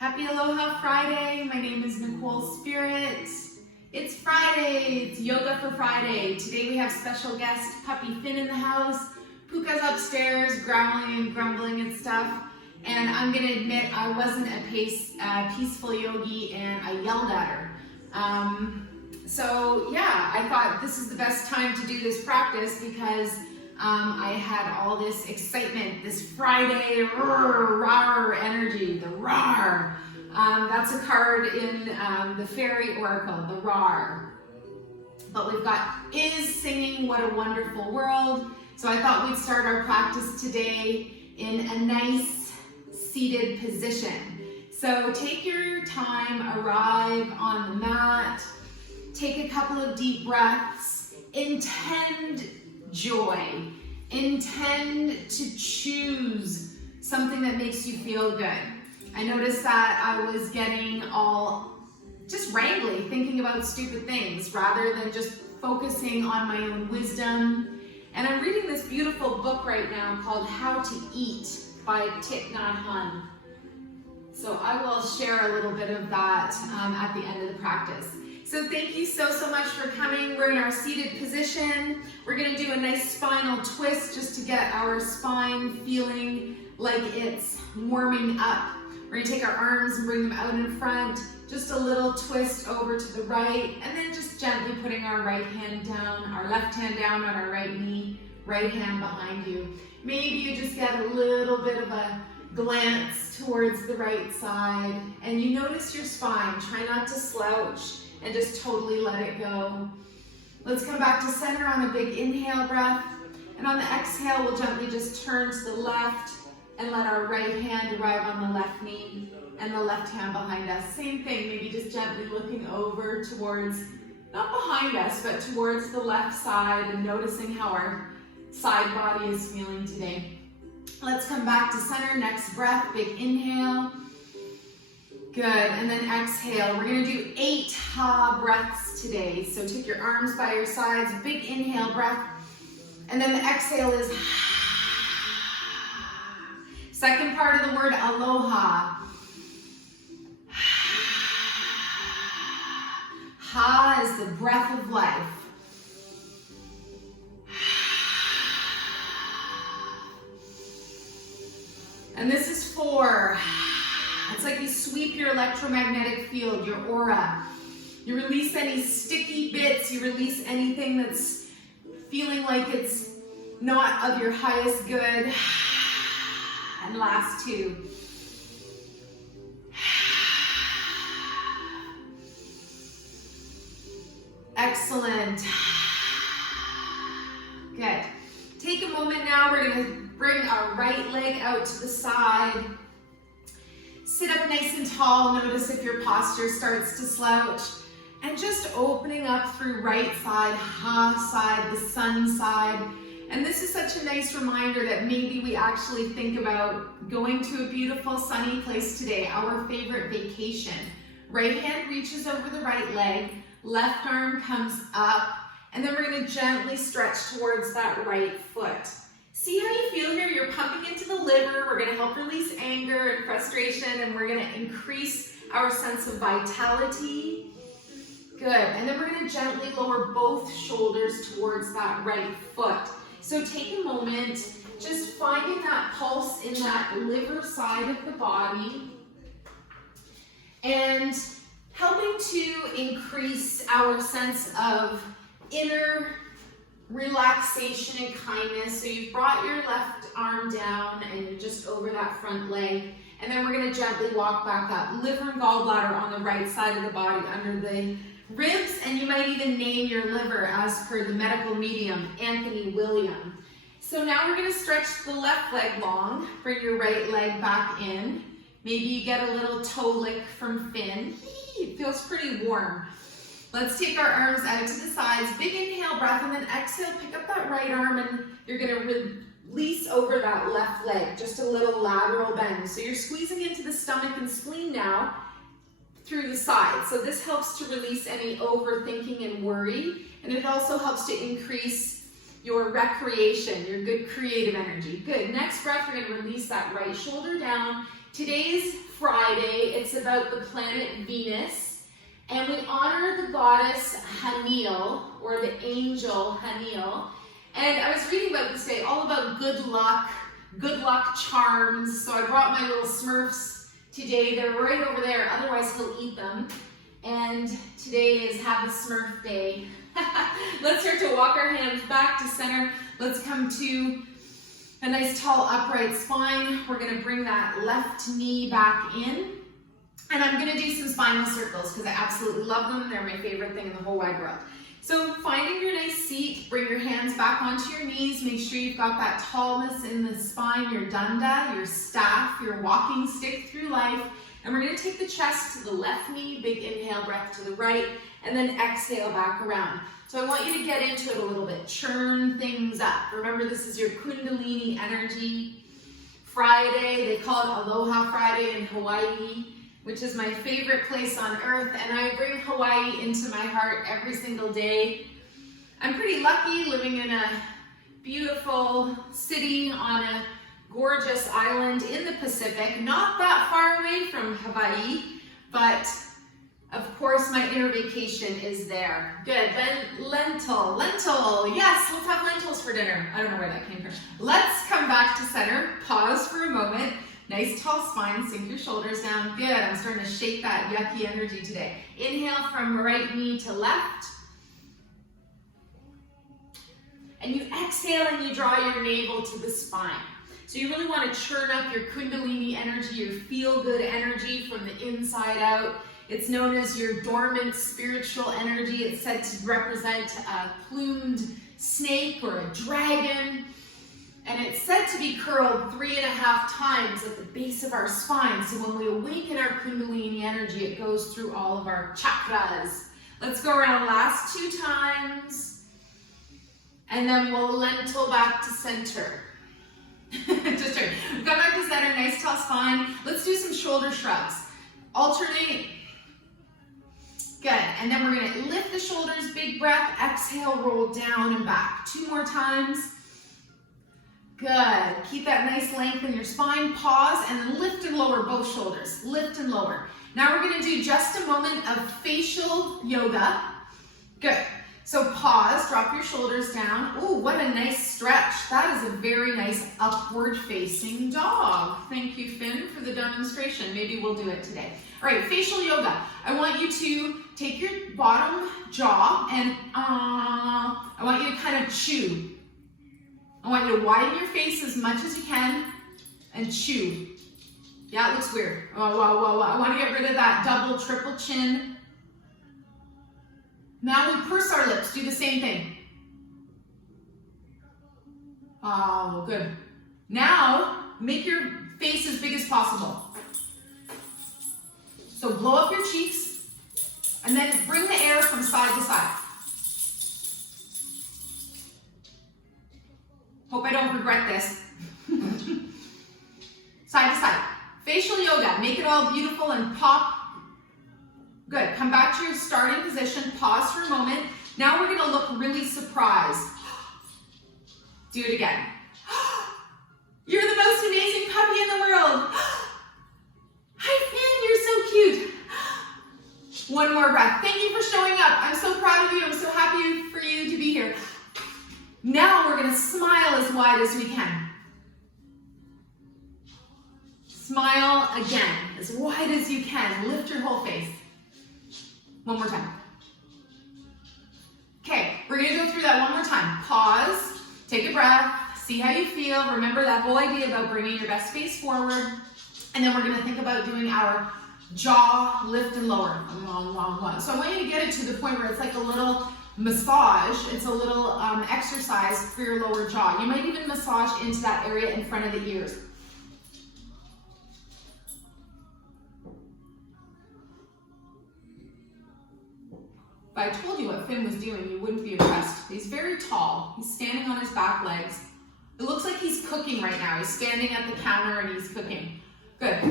Happy Aloha Friday. My name is Nicole Spirit. It's Friday. It's Yoga for Friday. Today we have special guest Puppy Finn in the house. Puka's upstairs growling and grumbling and stuff. And I'm going to admit I wasn't a peaceful yogi and I yelled at her. So yeah, I thought this is the best time to do this practice because I had all this excitement, this Friday rawr energy, the rawr. That's a card in the fairy oracle, the rawr. But we've got is singing What a Wonderful World. So I thought we'd start our practice today in a nice seated position. So take your time, arrive on the mat, take a couple of deep breaths, intend joy. Intend to choose something that makes you feel good. I noticed that I was getting all just wrangly, thinking about stupid things rather than just focusing on my own wisdom. And I'm reading this beautiful book right now called How to Eat by Thich Nhat Hanh. So I will share a little bit of that at the end of the practice. So thank you so much for coming. We're in our seated position. We're going to do a nice spinal twist just to get our spine feeling like it's warming up. We're going to take our arms and bring them out in front. Just a little twist over to the right, and then just gently putting our right hand down, our left hand down on our right knee, right hand behind you. Maybe you just get a little bit of a glance towards the right side, and you notice your spine. Try not to slouch and just totally let it go. Let's come back to center on a big inhale breath. And on the exhale, we'll gently just turn to the left and let our right hand arrive on the left knee and the left hand behind us. Same thing, maybe just gently looking over towards, not behind us, but towards the left side and noticing how our side body is feeling today. Let's come back to center. Next breath, big inhale. Good, and then exhale. We're gonna do 8 ha breaths today. So take your arms by your sides, big inhale breath, and then the exhale is second part of the word aloha. Ha is the breath of life. And this is 4. It's like you sweep your electromagnetic field, your aura. You release any sticky bits, you release anything that's feeling like it's not of your highest good. And last 2. Excellent. Good. Take a moment now, we're gonna bring our right leg out to the side. Sit up nice and tall. Notice if your posture starts to slouch. And just opening up through right side, ha side, the sun side. And this is such a nice reminder that maybe we actually think about going to a beautiful sunny place today, our favorite vacation. Right hand reaches over the right leg, left arm comes up, and then we're going to gently stretch towards that right foot. See how you feel here? You're pumping into the liver. We're going to help release anger and frustration, and we're going to increase our sense of vitality. Good. And then we're going to gently lower both shoulders towards that right foot. So take a moment, just finding that pulse in that liver side of the body and helping to increase our sense of inner relaxation and kindness. So you've brought your left arm down and you're just over that front leg. And then we're going to gently walk back up. Liver and gallbladder on the right side of the body under the ribs. And you might even name your liver as per the medical medium, Anthony William. So now we're going to stretch the left leg long. Bring your right leg back in. Maybe you get a little toe lick from Finn. It feels pretty warm. Let's take our arms out to the sides, big inhale breath, and then exhale, pick up that right arm, and you're gonna release over that left leg, just a little lateral bend. So you're squeezing into the stomach and spleen now through the sides. So this helps to release any overthinking and worry, and it also helps to increase your recreation, your good creative energy. Good, next breath, we're gonna release that right shoulder down, Today's Friday, it's about the planet Venus, and we honor the goddess Hanil, or the angel Hanil. And I was reading about this day, all about good luck charms. So I brought my little Smurfs today. They're right over there, otherwise he'll eat them. And today is Have a Smurf Day. Let's start to walk our hands back to center. Let's come to a nice tall upright spine. We're gonna bring that left knee back in. And I'm gonna do some spinal circles because I absolutely love them. They're my favorite thing in the whole wide world. So finding your nice seat, bring your hands back onto your knees. Make sure you've got that tallness in the spine, your dunda, your staff, your walking stick through life. And we're gonna take the chest to the left knee, big inhale, breath to the right, and then exhale back around. So I want you to get into it a little bit, churn things up. Remember, this is your Kundalini energy. Friday, they call it Aloha Friday in Hawaii, which is my favorite place on earth, and I bring Hawaii into my heart every single day. I'm pretty lucky living in a beautiful city on a gorgeous island in the Pacific, not that far away from Hawaii, but of course my inner vacation is there. Good, then lentil, yes, let's have lentils for dinner. I don't know where that came from. Let's come back to center, pause for a moment. Nice tall spine, sink your shoulders down. Good, I'm starting to shake that yucky energy today. Inhale from right knee to left. And you exhale and you draw your navel to the spine. So you really want to churn up your Kundalini energy, your feel-good energy from the inside out. It's known as your dormant spiritual energy. It's said to represent a plumed snake or a dragon. And it's said to be curled 3.5 times at the base of our spine. So when we awaken our Kundalini energy, it goes through all of our chakras. Let's go around last 2 times. And then we'll lentil back to center. Just turn. Come back to center, nice tall spine. Let's do some shoulder shrugs. Alternate. Good, and then we're gonna lift the shoulders, big breath, exhale, roll down and back. 2 more times. Good, keep that nice length in your spine, pause, and then lift and lower both shoulders, lift and lower. Now we're gonna do just a moment of facial yoga. Good, so pause, drop your shoulders down. Ooh, what a nice stretch. That is a very nice upward facing dog. Thank you, Finn, for the demonstration. Maybe we'll do it today. All right, facial yoga. I want you to take your bottom jaw and I want you to kind of chew. I want you to widen your face as much as you can and chew. Yeah, it looks weird. Whoa. I want to get rid of that double, triple chin. Now we purse our lips. Do the same thing. Oh, good. Now, make your face as big as possible. So blow up your cheeks, and then bring the air from side to side. Hope I don't regret this. Side to side. Facial yoga, make it all beautiful and pop. Good, come back to your starting position, pause for a moment. Now we're gonna look really surprised. Do it again. You're the most amazing puppy in the world. Hi, Finn, you're so cute. One more breath. Thank you for showing up. I'm so proud of you. I'm so happy for you to be here. Now we're gonna smile as wide as we can. Smile again, as wide as you can. Lift your whole face. One more time. Okay, we're gonna go through that one more time. Pause, take a breath, see how you feel. Remember that whole idea about bringing your best face forward. And then we're gonna think about doing our jaw lift and lower. So I want you to get it to the point where it's like a little massage. It's a little exercise for your lower jaw. You might even massage into that area in front of the ears. If I told you what Finn was doing, you wouldn't be impressed. He's very tall. He's standing on his back legs. It looks like he's cooking right now. He's standing at the counter and he's cooking. Good. Good.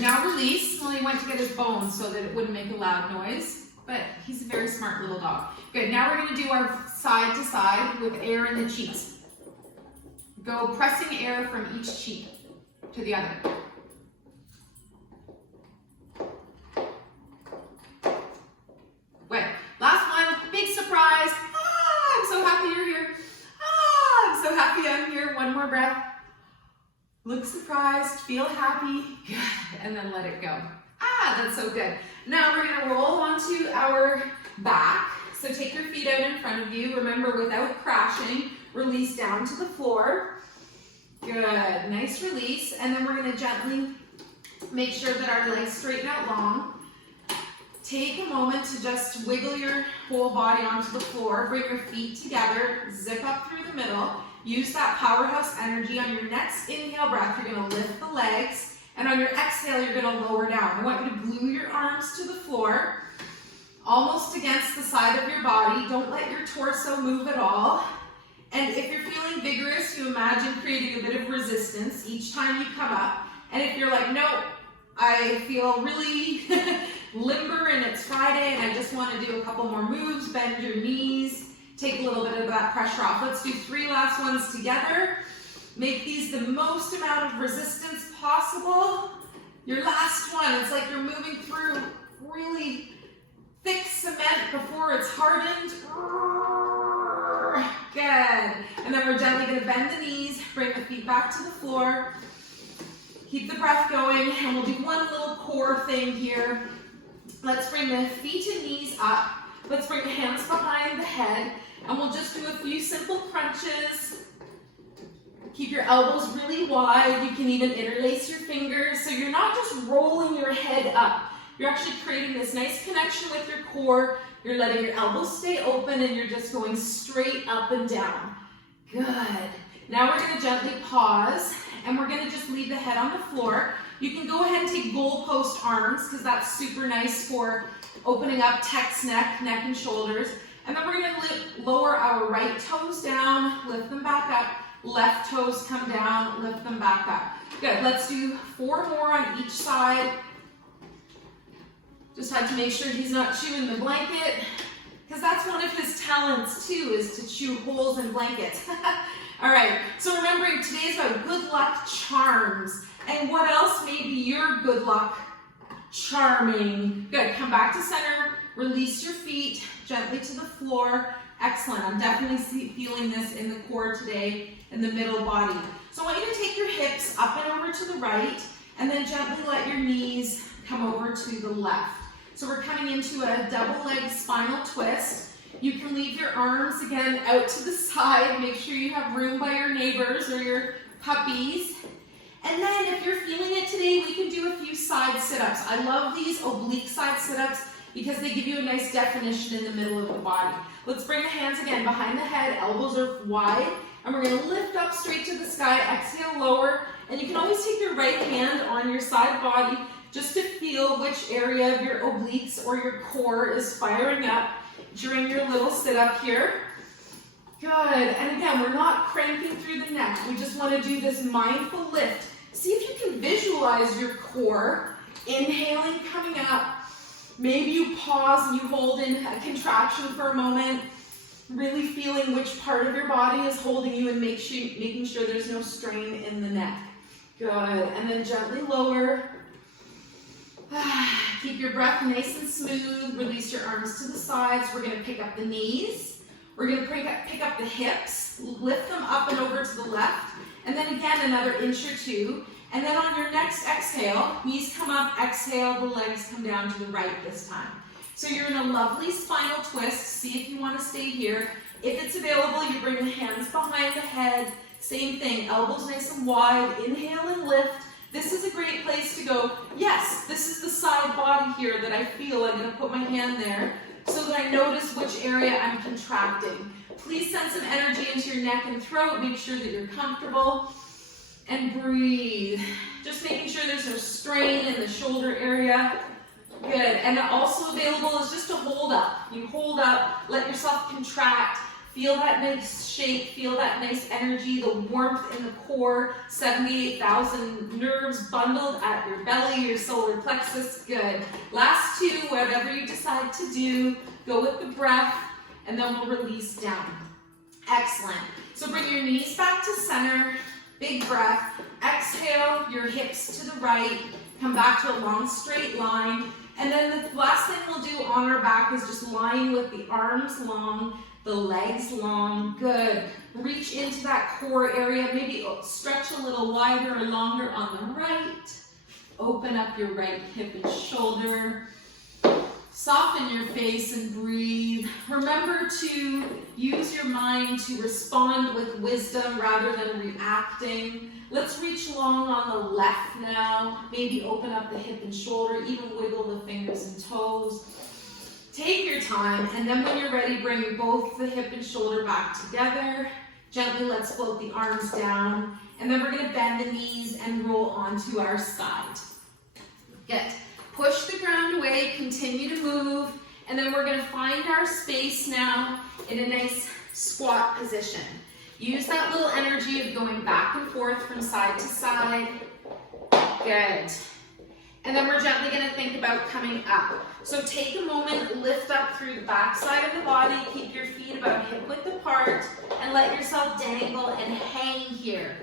Now release. Well, he went to get his bones so that it wouldn't make a loud noise, but he's a very smart little dog. Good. Now we're going to do our side to side with air in the cheeks. Go pressing air from each cheek to the other. Look surprised, feel happy, good, and then let it go. Ah, that's so good. Now we're gonna roll onto our back. So take your feet out in front of you. Remember, without crashing, release down to the floor. Good, nice release. And then we're gonna gently make sure that our legs straighten out long. Take a moment to just wiggle your whole body onto the floor. Bring your feet together, zip up through the middle. Use that powerhouse energy. On your next inhale breath, you're gonna lift the legs. And on your exhale, you're gonna lower down. I want you to glue your arms to the floor, almost against the side of your body. Don't let your torso move at all. And if you're feeling vigorous, you imagine creating a bit of resistance each time you come up. And if you're like, nope, I feel really limber and it's Friday and I just want to do a couple more moves, bend your knees, take a little bit of that pressure off. Let's do 3 last ones together. Make these the most amount of resistance possible. Your last one, it's like you're moving through really thick cement before it's hardened. Good. And then we're gently going to bend the knees, bring the feet back to the floor. Keep the breath going, and we'll do one little core thing here. Let's bring the feet and knees up. Let's bring the hands behind the head, and we'll just do a few simple crunches. Keep your elbows really wide. You can even interlace your fingers, so you're not just rolling your head up. You're actually creating this nice connection with your core. You're letting your elbows stay open, and you're just going straight up and down. Good. Now we're going to gently pause, and we're going to just leave the head on the floor. You can go ahead and take goalpost arms, because that's super nice for opening up text neck, neck and shoulders. And then we're going to lower our right toes down, lift them back up. Left toes come down, lift them back up. Good. Let's do 4 more on each side. Just had to make sure he's not chewing the blanket, because that's one of his talents too, is to chew holes in blankets. All right, so remembering today is about good luck charms. And what else may be your good luck charming? Good, come back to center, release your feet gently to the floor. Excellent, I'm definitely feeling this in the core today, in the middle body. So I want you to take your hips up and over to the right, and then gently let your knees come over to the left. So we're coming into a double leg spinal twist. You can leave your arms again out to the side. Make sure you have room by your neighbors or your puppies. And then if you're feeling it today, we can do a few side sit-ups. I love these oblique side sit-ups because they give you a nice definition in the middle of the body. Let's bring the hands again behind the head, elbows are wide, and we're going to lift up straight to the sky, exhale, lower, and you can always take your right hand on your side body just to feel which area of your obliques or your core is firing up during your little sit-up here. Good, and again, we're not cranking through the neck. We just want to do this mindful lift. See if you can visualize your core, inhaling, coming up. Maybe you pause and you hold in a contraction for a moment, really feeling which part of your body is holding you and making sure there's no strain in the neck. Good, and then gently lower. Keep your breath nice and smooth. Release your arms to the sides. We're going to pick up the knees. We're going to pick up the hips, lift them up and over to the left, and then again another inch or 2. And then on your next exhale, knees come up, exhale, the legs come down to the right this time. So you're in a lovely spinal twist. See if you want to stay here. If it's available, you bring the hands behind the head. Same thing, elbows nice and wide. Inhale and lift. This is a great place to go, yes, this is the side body here that I feel. I'm going to put my hand there so that I notice which area I'm contracting. Please send some energy into your neck and throat. Make sure that you're comfortable. And breathe. Just making sure there's no strain in the shoulder area. Good. And also available is just to hold up. You hold up, let yourself contract. Feel that nice shape, feel that nice energy, the warmth in the core, 78,000 nerves bundled at your belly, your solar plexus. Good. Last 2, whatever you decide to do, go with the breath, and then we'll release down. Excellent. So bring your knees back to center, big breath. Exhale, your hips to the right, come back to a long straight line. And then the last thing we'll do on our back is just lying with the arms long, the legs long. Good. Reach into that core area. Maybe stretch a little wider or longer on the right. Open up your right hip and shoulder. Soften your face and breathe. Remember to use your mind to respond with wisdom rather than reacting. Let's reach long on the left now. Maybe open up the hip and shoulder, even wiggle the fingers and toes. Take your time, and then when you're ready, bring both the hip and shoulder back together. Gently, let's float the arms down, and then we're gonna bend the knees and roll onto our side. Good. Push the ground away, continue to move, and then we're gonna find our space now in a nice squat position. Use that little energy of going back and forth from side to side. Good. And then we're gently gonna think about coming up. So take a moment, lift up through the back side of the body, keep your feet about hip width apart, and let yourself dangle and hang here.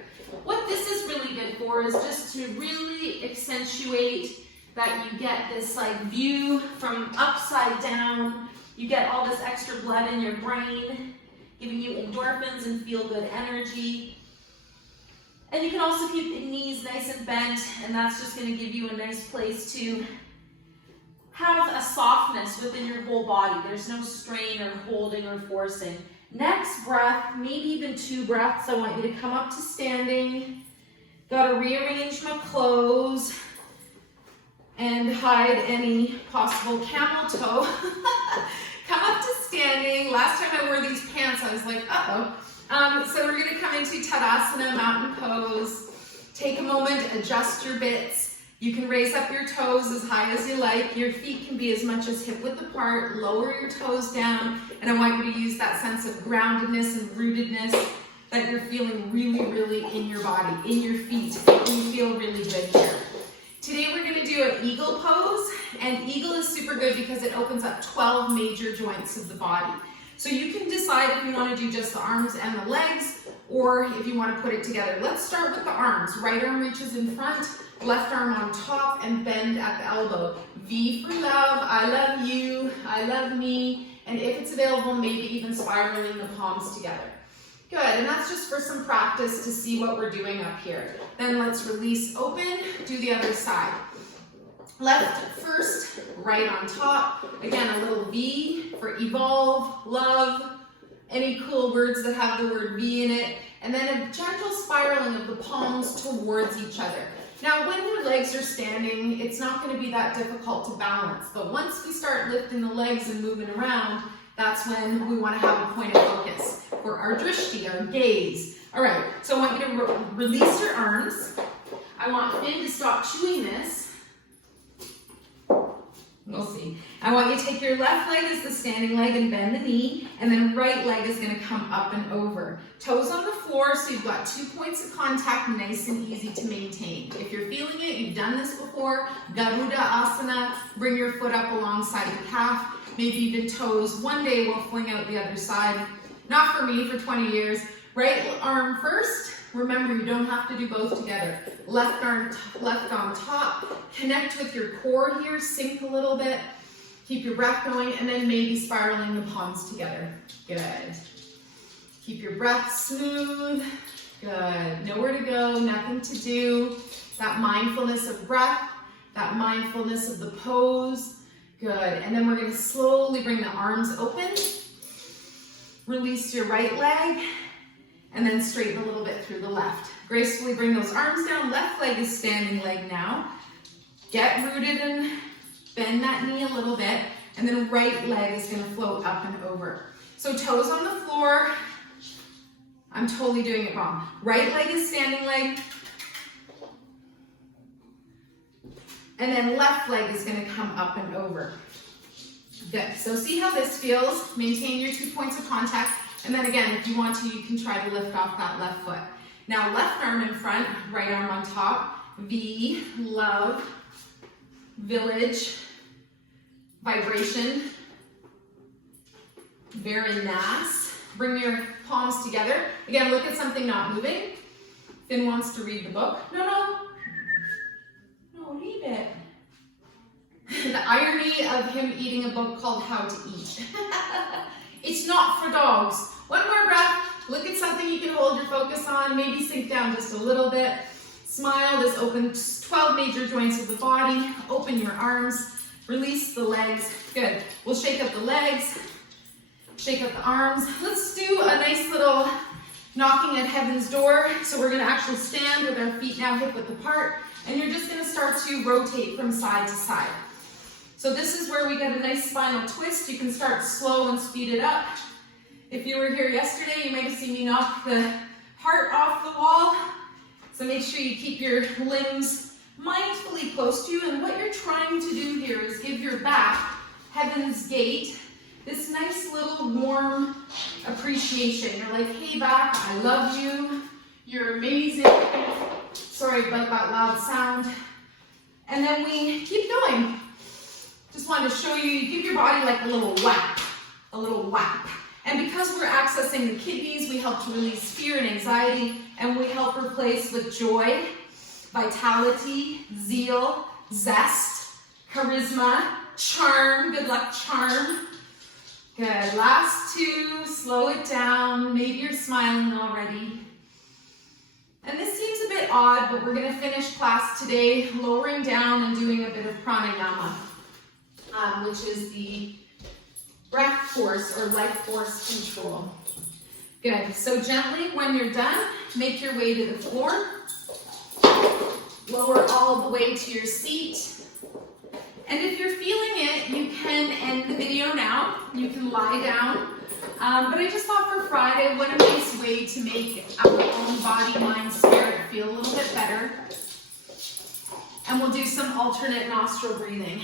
What this is really good for is just to really accentuate that you get this like view from upside down. You get all this extra blood in your brain, giving you endorphins and feel-good energy. And you can also keep the knees nice and bent, and that's just going to give you a nice place to have a softness within your whole body. There's no strain or holding or forcing. Next breath, maybe even 2 breaths. I want you to come up to standing. Got to rearrange my clothes and hide any possible camel toe. Come up to standing. Last time I wore these pants, I was like, uh-oh. So we're gonna come into Tadasana, mountain pose. Take a moment, adjust your bits. You can raise up your toes as high as you like. Your feet can be as much as hip width apart. Lower your toes down. And I want you to use that sense of groundedness and rootedness that you're feeling really, really in your body, in your feet. And you feel really good here. Today we're going to do an eagle pose, and eagle is super good because it opens up 12 major joints of the body. So you can decide if you want to do just the arms and the legs, or if you want to put it together. Let's start with the arms. Right arm reaches in front, left arm on top, and bend at the elbow. V for love, I love you, I love me, and if it's available, maybe even spiraling the palms together. Good, and that's just for some practice to see what we're doing up here. Then let's release open, do the other side. Left first, right on top. Again, a little V for evolve, love, any cool words that have the word V in it. And then a gentle spiraling of the palms towards each other. Now, when your legs are standing, it's not going to be that difficult to balance. But once we start lifting the legs and moving around, that's when we want to have a point of focus for our drishti, our gaze. All right, so I want you to release your arms. I want Finn to stop chewing this. We'll see. I want you to take your left leg as the standing leg and bend the knee, and then right leg is going to come up and over. Toes on the floor, so you've got 2 points of contact, nice and easy to maintain. If you're feeling it, you've done this before, Garuda Asana, bring your foot up alongside the calf, maybe even toes. One day we'll fling out the other side. Not for me, for 20 years. Right arm first. Remember, you don't have to do both together. Left arm, left on top. Connect with your core here, sink a little bit. Keep your breath going, and then maybe spiraling the palms together. Good. Keep your breath smooth. Good. Nowhere to go, nothing to do. That mindfulness of breath, that mindfulness of the pose. Good. And then we're going to slowly bring the arms open. Release your right leg. And then straighten a little bit through the left. Gracefully bring those arms down. Left leg is standing leg now. Get rooted and bend that knee a little bit. And then right leg is going to float up and over. So toes on the floor. I'm totally doing it wrong. Right leg is standing leg. And then left leg is going to come up and over. Good. So see how this feels. Maintain your 2 points of contact. And then again, if you want to, you can try to lift off that left foot. Now, left arm in front, right arm on top. V, love, village, vibration, very nice. Bring your palms together. Again, look at something not moving. Finn wants to read the book. No, leave it. irony of him eating a book called How to Eat. It's not for dogs. One more breath. Look at something you can hold your focus on. Maybe sink down just a little bit. Smile. This opens 12 major joints of the body. Open your arms. Release the legs. Good. We'll shake up the legs. Shake up the arms. Let's do a nice little knocking at heaven's door. So we're going to actually stand with our feet now hip width apart. And you're just going to start to rotate from side to side. So this is where we get a nice spinal twist. You can start slow and speed it up. If you were here yesterday, you might have seen me knock the heart off the wall. So make sure you keep your limbs mindfully close to you. And what you're trying to do here is give your back, Heaven's Gate, this nice little warm appreciation. You're like, hey back, I love you. You're amazing. Sorry about that loud sound. And then we keep going. Just wanted to show you, you give your body like a little whap, a little whap. And because we're accessing the kidneys, we help to release fear and anxiety, and we help replace with joy, vitality, zeal, zest, charisma, charm. Good luck, charm. Good. Last two, slow it down. Maybe you're smiling already. And this seems a bit odd, but we're going to finish class today lowering down and doing a bit of pranayama, which is the breath force or life force control. Good. So gently, when you're done, make your way to the floor. Lower all the way to your seat. And if you're feeling it, you can end the video now. You can lie down. But I just thought for Friday, what a nice way to make our own body, mind, spirit feel a little bit better. And we'll do some alternate nostril breathing.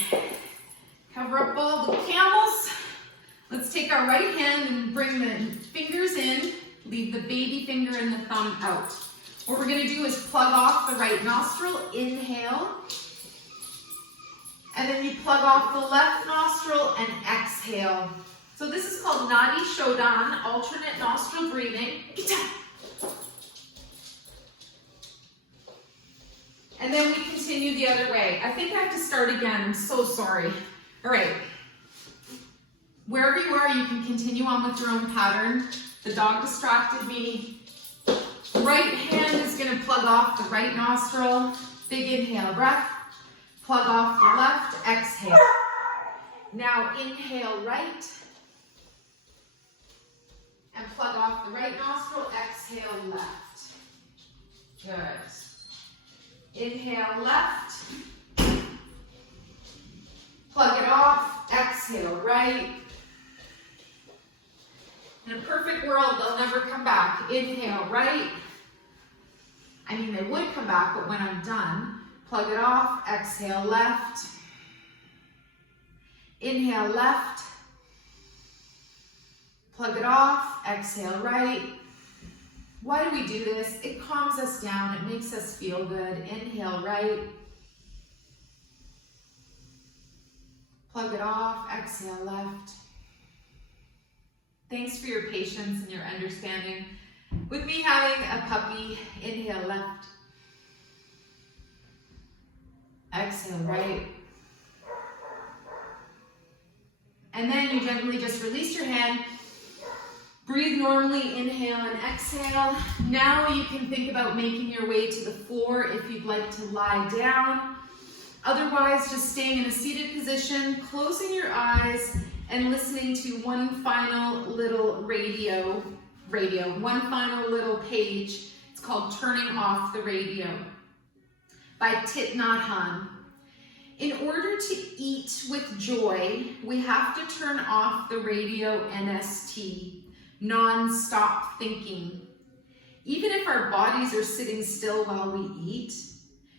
Cover up all the camels. Let's take our right hand and bring the fingers in. Leave the baby finger and the thumb out. What we're going to do is plug off the right nostril. Inhale. And then you plug off the left nostril and exhale. So this is called Nadi Shodan, alternate nostril breathing. And then we continue the other way. I think I have to start again. I'm so sorry. All right. Wherever you are, you can continue on with your own pattern. The dog distracted me. Right hand is going to plug off the right nostril. Big inhale, breath. Plug off the left, exhale. Now inhale right. And plug off the right nostril, exhale left. Good. Inhale left. Plug it off, exhale right. In a perfect world, they'll never come back. Inhale right. I mean, they would come back, but when I'm done, plug it off, exhale left. Inhale left. Plug it off, exhale right. Why do we do this? It calms us down, it makes us feel good. Inhale right. Plug it off, exhale left. Thanks for your patience and your understanding with me having a puppy. Inhale left. Exhale right. And then you gently just release your hand. Breathe normally, inhale and exhale. Now you can think about making your way to the floor if you'd like to lie down. Otherwise, just staying in a seated position, closing your eyes, and listening to one final little one final little page. It's called Turning Off the Radio by Thich Nhat Hanh. In order to eat with joy, we have to turn off the radio NST, non-stop thinking. Even if our bodies are sitting still while we eat,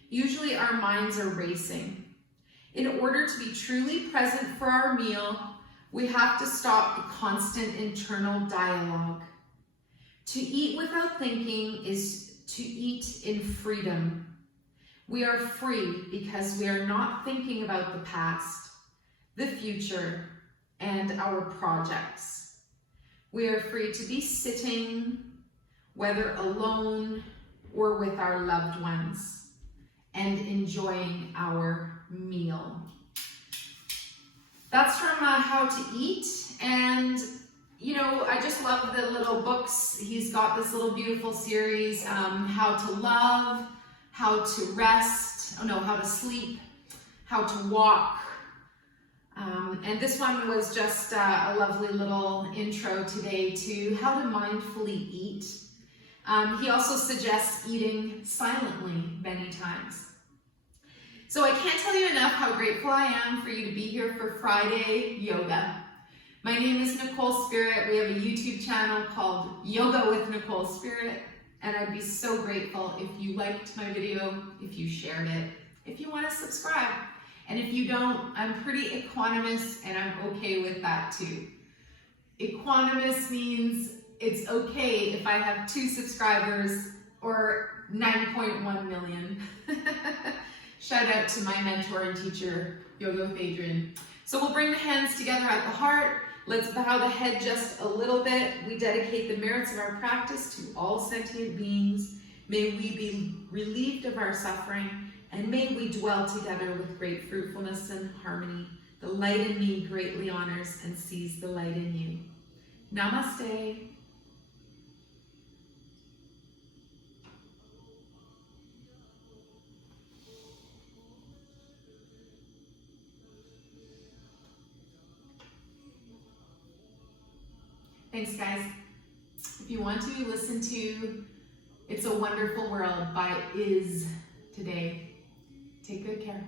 usually our minds are racing. In order to be truly present for our meal, we have to stop the constant internal dialogue. To eat without thinking is to eat in freedom. We are free because we are not thinking about the past, the future, and our projects. We are free to be sitting, whether alone or with our loved ones, and enjoying our meal. That's from How to Eat. And you know, I just love the little books. He's got this little beautiful series, How to Love, How to Rest, How to Sleep, How to Walk. And this one was just a lovely little intro today to how to mindfully eat. He also suggests eating silently many times. So I can't tell you enough how grateful I am for you to be here for Friday Yoga. My name is Nicole Spirit. We have a YouTube channel called Yoga with Nicole Spirit, and I'd be so grateful if you liked my video, if you shared it, if you want to subscribe. And if you don't, I'm pretty equanimous, and I'm okay with that too. Equanimous means it's okay if I have 2 subscribers or 9.1 million. Shout out to my mentor and teacher, Yoga with Adrian. So we'll bring the hands together at the heart. Let's bow the head just a little bit. We dedicate the merits of our practice to all sentient beings. May we be relieved of our suffering, and may we dwell together with great fruitfulness and harmony. The light in me greatly honors and sees the light in you. Namaste. Thanks, guys. If you want to, listen to It's a Wonderful World by Is today. Take good care.